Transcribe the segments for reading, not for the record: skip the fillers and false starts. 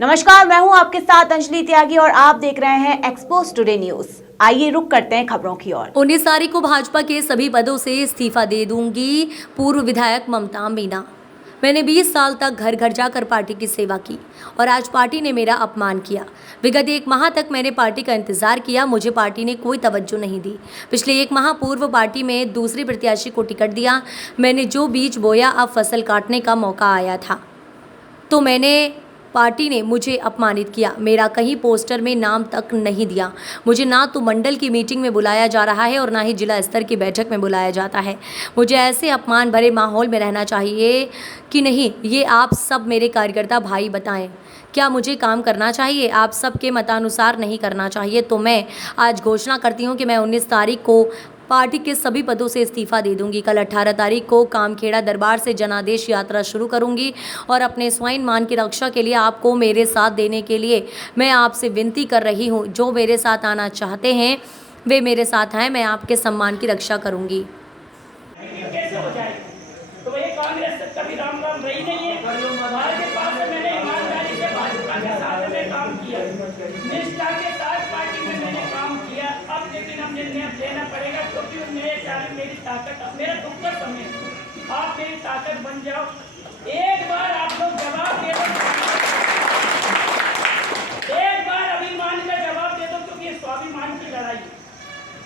नमस्कार, मैं हूं आपके साथ अंजलि त्यागी और आप देख रहे हैं एक्सपोज टुडे न्यूज। आइए रुक करते हैं खबरों की ओर। 19 तारीख को भाजपा के सभी पदों से इस्तीफा दे दूंगी, पूर्व विधायक ममता मीना। मैंने 20 साल तक घर घर जाकर पार्टी की सेवा की और आज पार्टी ने मेरा अपमान किया। विगत 1 माह तक मैंने पार्टी का इंतजार किया, मुझे पार्टी ने कोई तवज्जो नहीं दी। पिछले 1 माह पूर्व पार्टी में दूसरे प्रत्याशी को टिकट दिया। मैंने जो बीज बोया, अब फसल काटने का मौका आया था तो पार्टी ने मुझे अपमानित किया। मेरा कहीं पोस्टर में नाम तक नहीं दिया। मुझे ना तो मंडल की मीटिंग में बुलाया जा रहा है और ना ही जिला स्तर की बैठक में बुलाया जाता है। मुझे ऐसे अपमान भरे माहौल में रहना चाहिए कि नहीं, ये आप सब मेरे कार्यकर्ता भाई बताएं। क्या मुझे काम करना चाहिए? आप सबके मतानुसार नहीं करना चाहिए। तो मैं आज घोषणा करती हूँ कि मैं 19 तारीख को पार्टी के सभी पदों से इस्तीफा दे दूंगी। कल 18 तारीख को कामखेड़ा दरबार से जनादेश यात्रा शुरू करूंगी और अपने स्वाभिमान की रक्षा के लिए आपको मेरे साथ देने के लिए मैं आपसे विनती कर रही हूं। जो मेरे साथ आना चाहते हैं वे मेरे साथ आए, मैं आपके सम्मान की रक्षा करूंगी। कैसे हो जाए? तो ये कांग्रेस कभी राम राम रही नहीं है। भारतीय पार्टी में मैंने ईमानदारी से भाजपा के साथ में काम किया, निष्ठा के साथ पार्टी में मैंने काम किया। अब लेकिन हम निर्णय लेना पड़ेगा क्योंकि मेरे चाहे मेरी ताकत, मेरा दुख का समय आप मेरी ताकत बन जाओ। एक बार आप लोग जवाब दे दो, एक बार अभिमान का जवाब दे दो, क्योंकि ये स्वाभिमान की लड़ाई है।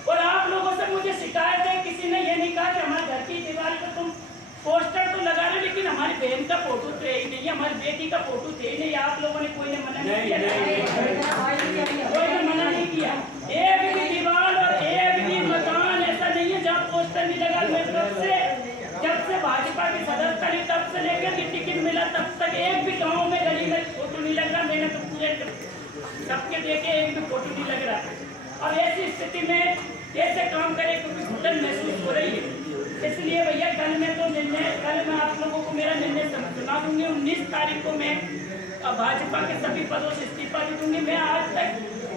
और आप लोगों से मुझे शिकायत है, किसी ने ये नहीं कहा कि हमारे घर की दीवार पर तुम पोस्टर तो लगा रहे, लेकिन हमारी बहन का फोटो तो है ही नहीं, हमारी बेटी का फोटो थे ही नहीं। आप लोगों ने कोई ने मना नहीं किया, कोई ने मना नहीं किया। एक भी दीवार और एक भी मकान ऐसा नहीं है जहाँ पोस्टर नहीं लगा। मैं जब से भाजपा की सदस्य रही तब से लेकर टिकट मिला तब तक एक भी गाँव में गली में फोटो नहीं लग रहा। मैंने तो पूरे सबके देखे एक भी फोटो नहीं लग रहा। अब ऐसी स्थिति में कैसे काम करे, क्योंकि घुटन महसूस हो रही है। इसलिए भैया कल मैं आप लोगों को मेरा निर्णय सुना दूंगी। 19 तारीख को मैं भाजपा के सभी पदों से इस्तीफा दे दूंगी। मैं आज तक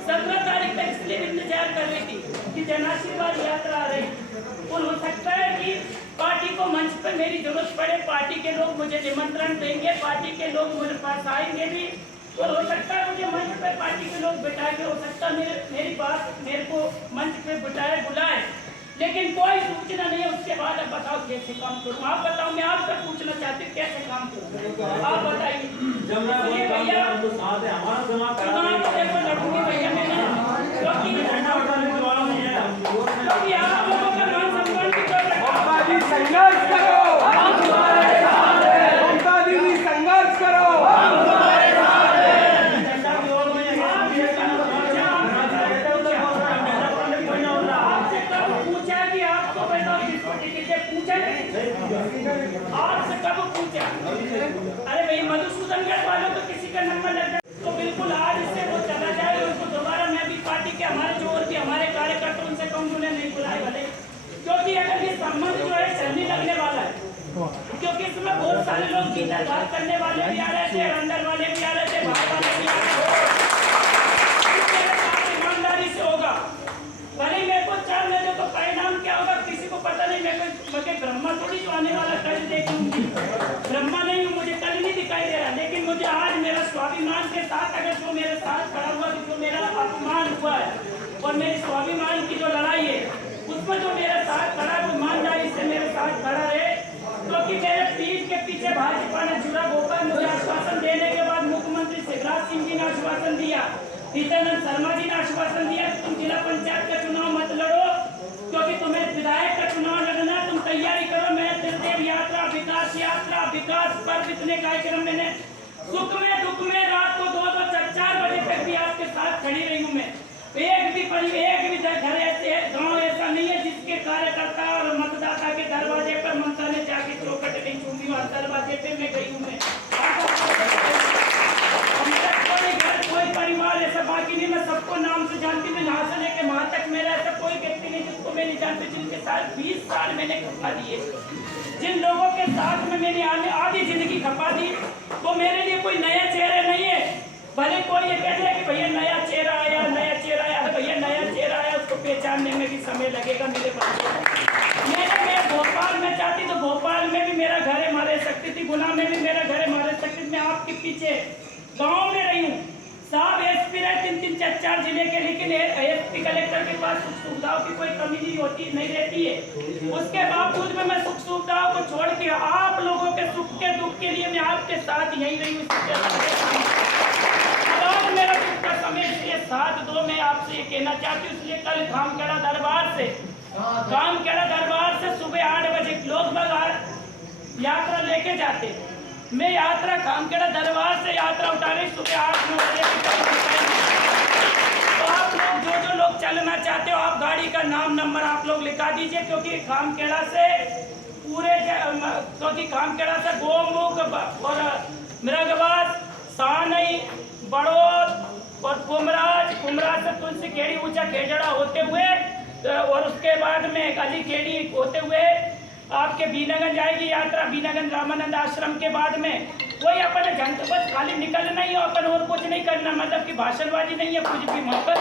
17 तारीख तक इसलिए इंतजार कर रही थी कि जनाशीर्वाद यात्रा आ रही। और हो सकता है कि पार्टी को मंच पर मेरी जरूरत पड़े, पार्टी के लोग मुझे निमंत्रण देंगे, पार्टी के लोग मेरे पास आएंगे भी, और हो सकता है मुझे मंच पर पार्टी के लोग बिठाएंगे। हो सकता है मेरी बात मेरे को मंच पे बुलाए, लेकिन कोई सूचना नहीं है। उसके बाद अब बताओ कैसे काम करूँ? आप बताओ, मैं आपसे पूछना चाहती हूँ कैसे काम करूँ, आप बताइए। भैया लड़ूंगी भैया मैंने, क्योंकि आप लोगों का मान सम्मान की संघर्ष करो, संघर्ष करो। आपसे कब पूछा? अरे भाई मधुसूदनगढ़ वालों को किसी का नंबर लग जाए तो बिल्कुल आज इससे वो चला जाए। उसको दोबारा मैं भी पार्टी के हमारे जो और भी हमारे कार्यकर्ता उनसे कम उन्हें नहीं बुलाए भले, क्योंकि अगर ये संबंध जो है चलने लगने वाला है, क्योंकि इसमें बहुत सारे लोग गीताघात करने वाले भी आ रहे थे, अंदर वाले भी आ रहे थे, बाहर वाले भी आ रहे थे। ईमानदारी से होगा, भले मेरे को चल ले तो परिणाम क्या होगा किसी को पता नहीं। मैं ब्रह्मा थोड़ी जो आने वाला कल देखूंगी, ब्रह्मा नहीं हूँ, मुझे कल नहीं दिखाई दे रहा। लेकिन मुझे आज मेरा स्वाभिमान के साथ अगर जो मेरे साथ खड़ा हुआ, जो मेरा अपमान हुआ है और मेरे स्वाभिमान की जो लड़ाई है उसमें जो मेरे साथ खड़ा है, वो ईमानदारी से मेरे साथ खड़ा है। क्योंकि मेरे पीठ के पीछे भाजपा ने जुड़ा होकर मुझे आश्वासन देने के बाद मुख्यमंत्री शिवराज सिंह जी ने आश्वासन दिया, नित्यानंद शर्मा जी ने आश्वासन दिया कि तुम जिला पंचायत का चुनाव मत लड़ो, क्योंकि तुम्हें विधायक का चुनाव लड़ना, तुम तैयारी करो। मैंने त्रिदेव यात्रा, विकास पर्व, इतने कार्यक्रम मैंने सुख में दुख में रात को 2-2 4-4 बजे तक भी आपके साथ खड़ी रही हूँ। मैं एक भी घर ऐसे गाँव ऐसा नहीं है जिसके कार्यकर्ता और मतदाता के दरवाजे पर ममता ने जाके चौखट नहीं छूटी, वहाँ दरवाजे पे मैं गई हूँ। मैं कोई परिवार ऐसा बाकी नहीं, मैं सबको नाम से जानती हूँ। यहाँ से लेके वहाँ तक मेरा ऐसा कोई व्यक्ति नहीं जिसको मैं नहीं जानती, जिनके साथ 20 साल मैंने खपा दिए, जिन लोगों के साथ में मैंने आधी जिंदगी खपा दी, वो मेरे लिए कोई नया चेहरा नहीं है। भले कोई ये कहते हैं कि भैया नया चेहरा आया, भैया नया चेहरा आया, उसको पहचानने में भी समय लगेगा। मेरे मैं भोपाल में जाती तो भोपाल में भी मेरा घर है, मारे सकती थी, गुना में भी मेरा घर है, मारे सकती थी। मैं आपके पीछे गाँव में रही हूँ, 4 जिले के, लेकिन एसपी कलेक्टर के पास सुख सुविधाओं की कोई कमी नहीं रहती है। उसके बावजूद में मैं सुख सुविधाओं को छोड़ के आप लोगों के सुख के दुख के लिए मैं आपके साथ यही रही हूँ। अब मेरा दुख का समय इसलिए साथ दो, मैं आपसे ये कहना चाहती हूँ। इसलिए कल खामखेड़ा दरबार से सुबह 8 बजे लोग यात्रा लेके जाते, मैं यात्रा खामखेड़ा दरबार से यात्रा उठा रही सुबह 8-9 बजे के करीब। तो आप लोग जो लोग चलना चाहते हो, आप गाड़ी का नाम नंबर आप लोग लिखा दीजिए, क्योंकि खामखेड़ा से गोमुख और मृगवास, सानई, बड़ौद और कुमराज से तुलसी खेड़ी, ऊंचा खेजड़ा होते हुए और उसके बाद में अली खेड़ी होते हुए आपके बीनागंज आएगी यात्रा। बीनागंज रामानंद आश्रम के बाद में कोई अपन झंड बस खाली निकलना ही हो, अपन और कुछ नहीं करना, मतलब कि भाषणबाजी नहीं है कुछ भी वहाँ पर।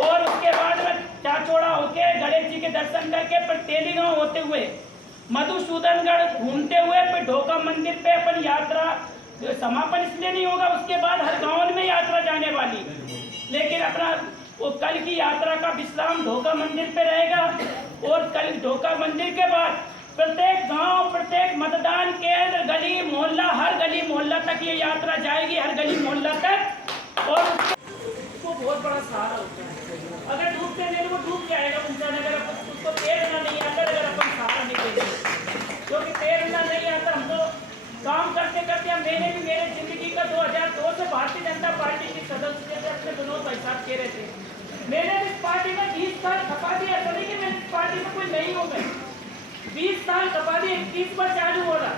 और उसके बाद में चाचौड़ा होके गणेश जी के दर्शन करके फिर तेलीगांव होते हुए मधुसूदनगढ़ घूमते हुए फिर ढोका मंदिर पे अपन यात्रा समापन इसलिए नहीं होगा, उसके बाद हर गांव में यात्रा जाने वाली, लेकिन अपना वो कल की यात्रा का विश्राम ढोका मंदिर पे रहेगा। और कल ढोका मंदिर के बाद प्रत्येक गांव, प्रत्येक मतदान केंद्र, गली मोहल्ला, हर गली मोहल्ला तक ये यात्रा जाएगी, हर गली मोहल्ला तक। और उसको बहुत बड़ा सहारा होता है। अगर डूबते नहीं वो डूब जाएगा इंसान, अगर उसको तैरना नहीं आता, अगर अपन सहारा नहीं देंगे, क्योंकि तैरना नहीं आता। हमको काम करते करते मैंने भी मेरे जिंदगी का 2002 से भारतीय जनता पार्टी की सदस्य अपने दोनों पैसा कह रहे थे। मैंने इस पार्टी में 20 साल खपा दिया, ऐसा नहीं कि मैं इस पार्टी में कोई नहीं हूँ, मैं 20 साल खपा दिए, 21 पर चालू हो रहा।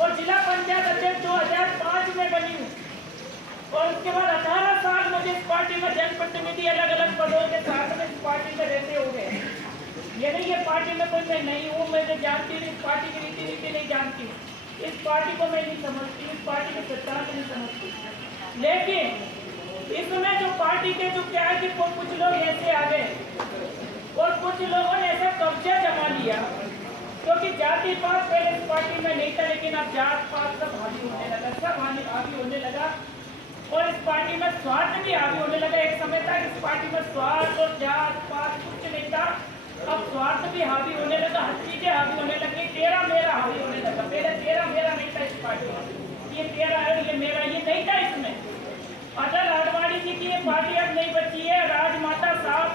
और जिला पंचायत अध्यक्ष 2005 में बनी हूँ, और उसके बाद 18 साल मुझे इस पार्टी में जनप्रतिनिधि अलग अलग पदों के साथ में इस पार्टी में रहते हो गए। ये नहीं ये पार्टी में कोई मैं नहीं हूँ, मैं जो जानती हूँ इस पार्टी की रीति नहीं जानती हूँ, इस पार्टी को मैं नहीं समझती, इस पार्टी के सिद्धांत नहीं समझती। लेकिन इसमें जो पार्टी के जो क्या है कि कुछ लोग ऐसे आ गए और कुछ लोगों ने ऐसा कब्जा जमा लिया, क्योंकि जाति पात पहले इस पार्टी में नहीं था, लेकिन अब जात पात सब हावी होने लगा, सब हावी होने लगा। और इस पार्टी में स्वार्थ भी हावी होने लगा। एक समय तक इस पार्टी में स्वार्थ और जात पात कुछ नहीं था, अब स्वार्थ भी हावी होने लगा, हर चीजें हावी होने लगी, तेरा मेरा हावी होने लगा। पहले तेरा मेरा नहीं था इस पार्टी में, ये तेरा है ये मेरा ये नहीं था इसमें। अटल आडवाणी जी की ये पार्टी अब नहीं बची है। राजमाता साहब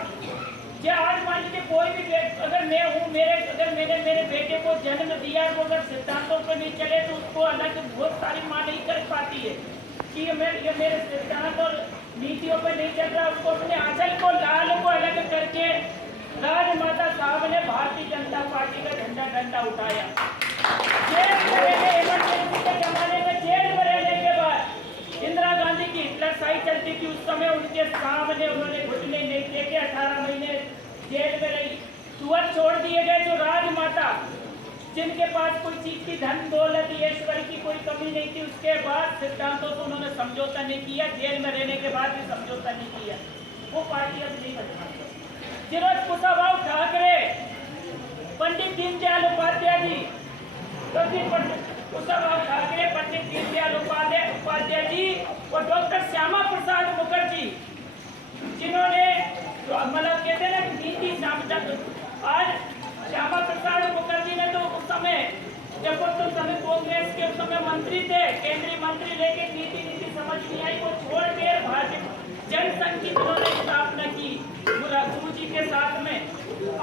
जो आज मान लीजिए कोई भी अगर मैं हूँ, अगर मैंने मेरे बेटे को जन्म दिया, वो अगर सिद्धांतों पर नहीं चले तो उसको अलग बहुत सारी माँ नहीं कर पाती है कि ये मेरे सिद्धांत और नीतियों पर नहीं चल रहा। उसको अपने आंचल को लाल को अलग करके राजमाता साहब ने भारतीय जनता पार्टी का डंडा उठाया। जेल में रहने, इमरजेंसी के जमाने में जेल में रहने के बाद इंदिरा गांधी की हिटलरशाही चलती थी, उस समय उनके सामने उन्होंने घुटने नहीं टेके, 18 महीने जेल में रही। सुअर छोड़ दिए गए जो राजमाता, जिनके पास कोई चीज की धन दौलत ऐश्वर्य की कोई कमी नहीं थी, उसके बाद सिद्धांतों से उन्होंने समझौता नहीं किया, जेल में रहने के बाद भी समझौता नहीं किया। वो पार्टी अब नहीं बचना। जिन्होंने कुशाभाऊ ठाकरे, पंडित दीनदयाल उपाध्याय जी, कुशाभाऊ ठाकरे, पंडित दीनदयाल उपाध्याय जी और डॉक्टर श्यामा प्रसाद मुखर्जी, जिन्होंने मतलब कहते हैं ना नीति आज श्यामा प्रसाद मुखर्जी ने तो उस समय जब वो तो समय कांग्रेस के उस समय मंत्री थे, केंद्रीय मंत्री, लेकिन नीति समझ नहीं आई, वो छोड़ के भाजपा जनसंघ की उन्होंने स्थापना की गुरु जी के साथ में।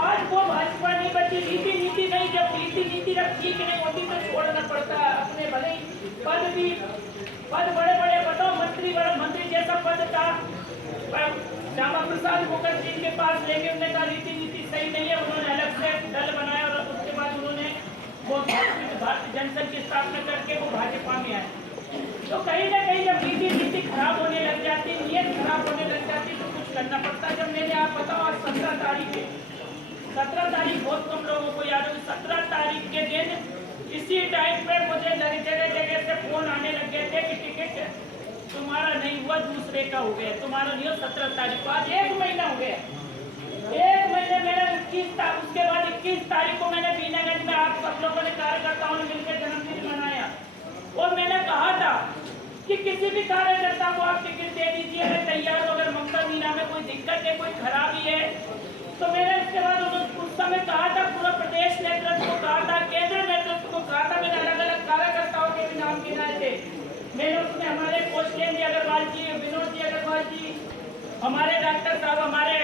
आज वो भाजपा नहीं बची, नीति नहीं, जब नीति जब ठीक नहीं होती तो छोड़ना पड़ता है अपने भले पद बड़े पदों मंत्री जैसा पद था श्यामा प्रसाद मुखर्जी के पास, लेके उन्होंने कहा नीति सही नहीं है, उन्होंने अलग से दल बनाया और उसके बाद उन्होंने वो भारतीय जनसंघ की स्थापना करके वो भाजपा में आए। तो कहीं ना कहीं जब नीति खराब होने लग जाती, नीयत खराब होने लग जाती तो कुछ करना पड़ता है। जब मैंने आप बताओ आज 17 तारीख है, 17 तारीख बहुत कम लोगों को याद होगी, 17 तारीख के दिन इसी टाइम पे मुझे जगह से फोन आने लग गए थे कि टिकट तुम्हारा नहीं हुआ, दूसरे का हो गया, तुम्हारा नहीं हो 17 तारीख को। आज 1 महीना हो गया, 1 महीने मेरा 21 उसके बाद 21 तारीख को मैंने बीनागंज में आप सब लोगों ने कार्यकर्ताओं ने मिलकर जन्मदिन मनाया और मैंने कहा था कि किसी भी कार्यकर्ता को आप टिकट दे दीजिए, मैं तैयार हूं। अगर ममता दिक्कत है, कोई खराबी है, तो मैंने इसके बाद उस समय कहा था, पूरा प्रदेश नेतृत्व को कहा था, केंद्र नेतृत्व को कहा था, मैंने अलग अलग कार्यकर्ताओं के भी नाम गिनाए थे। मैंने उसमें हमारे कौशलेंद्र अग्रवाल जी, विनोद जी अग्रवाल जी, हमारे डॉक्टर साहब, हमारे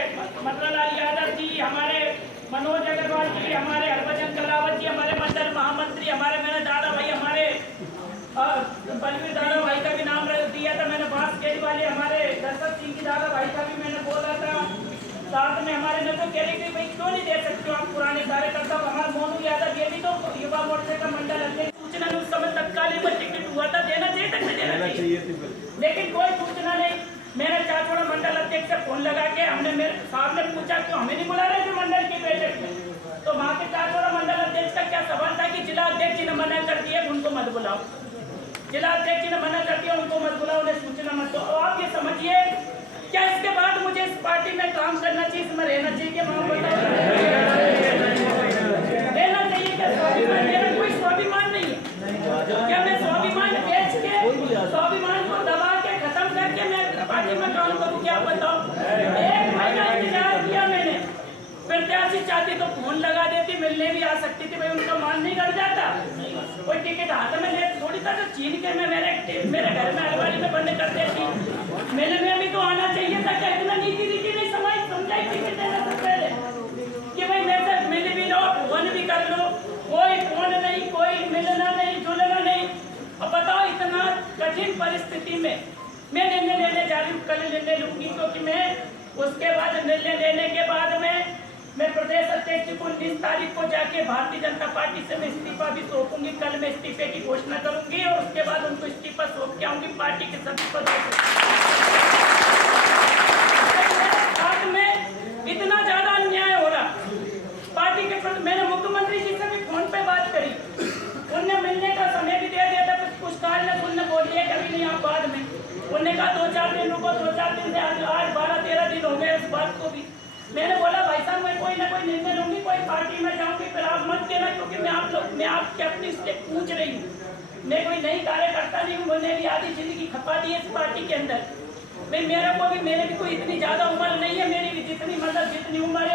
मदनलाल यादव जी, हमारे मनोज अग्रवाल जी, हमारे हरभजन कलावत जी, हमारे मंडल महामंत्री, हमारे मेरे दादा भाई, हमारे बलवीर दादा भाई का भी नाम दिया था मैंने, बांसकेरी वाले हमारे दशरथ सिंह की दादा भाई का भी मैंने बोला था। साथ में हमारे ने तो कह रही थी भाई क्यों नहीं दे सकते हो आप पुराने कार्यकर्ता, हमारा मोनू यादव ये भी तो युवा मोर्चे का मंडल अध्यक्ष, सूचना उस समय तत्कालीन में टिकट हुआ था, देना चाहिए था, देना चाहिए, लेकिन कोई सूचना नहीं। मैंने चाचौड़ा मंडल अध्यक्ष से फोन लगा के हमने मेरे साहब ने पूछा क्यों हमें नहीं बुला रहे थे मंडल की बैठक में, तो वहाँ के चाचौड़ा मंडल अध्यक्ष का क्या सवाल था कि जिला अध्यक्ष ने मना कर दिया उनको मत बुलाओ, जिला अध्यक्ष ने मना कर दिया उनको मत बुलाओ, उन्हें सूचना मत दो। आप ये समझिए क्या इसके बाद मुझे इस पार्टी में काम करना चाहिए, इसमें रहना चाहिए क्या, वहाँ बताओ रहना चाहिए क्या? स्वाभिमान, मेरा कोई स्वाभिमान नहीं है क्या? मैं स्वाभिमान बेच के, स्वाभिमान को दबा के खत्म करके मैं पार्टी में काम करूँ क्या? बताओ, एक महीना इंतजार किया मैंने, प्रत्याशी चाहती तो फोन लगा देती, मिलने भी आ सकती थी, भाई उनका मान नहीं कर जाता, कोई टिकट हाथ में ले थोड़ी सा तो छीन के मैं मेरे घर में अलमारी में बंद कर देती, मैं भी तो आना चाहिए था क्या? इतना नीति नहीं समझाई टिकट देने से पहले कि भाई मेरे साथ मिल भी लो, फोन भी कर लो, कोई फोन नहीं, कोई मिलना नहीं, जुलना नहीं। अब बताओ इतना कठिन परिस्थिति में मैं निर्णय लेने जा रही हूँ, कल निर्णय लूंगी, क्योंकि मैं उसके बाद निर्णय लेने के बाद में मैं प्रदेश अध्यक्ष को 19 तारीख को जाके भारतीय जनता पार्टी से मैं इस्तीफा भी सौंपूंगी, कल मैं इस्तीफे की घोषणा करूंगी और उसके बाद उनको इस्तीफा सौंप के आऊंगी पार्टी के सभी पदों में। इतना ज्यादा अन्याय हो रहा पार्टी के प्रति। मैंने मुख्यमंत्री जी से भी फोन पे बात करी, उनने मिलने का समय भी दे दिया था, कुछ कारण उनने बोल दिया कभी नहीं आप बाद में, उन्होंने कहा 2-4 दिन रुको, 2-4 दिन से आज 12-13 दिन हो गए उस बात को भी। मैंने बोला भाई साहब मैं कोई ना कोई निर्णय लूंगी, कोई पार्टी में जाऊंगी, फिर आप मत देना, क्योंकि मैं आपके अपनी से पूछ रही हूँ, मैं कोई नई कार्यकर्ता नहीं हूँ, मैंने भी आधी जिंदगी खपा दी है इस पार्टी के अंदर। मेरे भी कोई इतनी ज्यादा उम्र नहीं है, मेरी भी जितनी उम्र है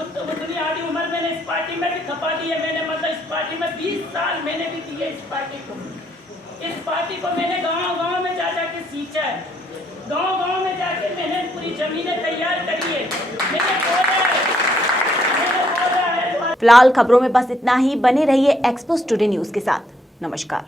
उतनी आधी उम्र मैंने इस पार्टी में भी खपा दी है। मैंने इस पार्टी में 20 साल मैंने भी दिए इस पार्टी को मैंने गाँव में जा के सींचा है, गाँव में जाके मैंने पूरी जमीनें तैयार करी है, मैंने बोला है। फिलहाल खबरों में बस इतना ही, बने रहिए एक्सपोज टुडे न्यूज के साथ। नमस्कार।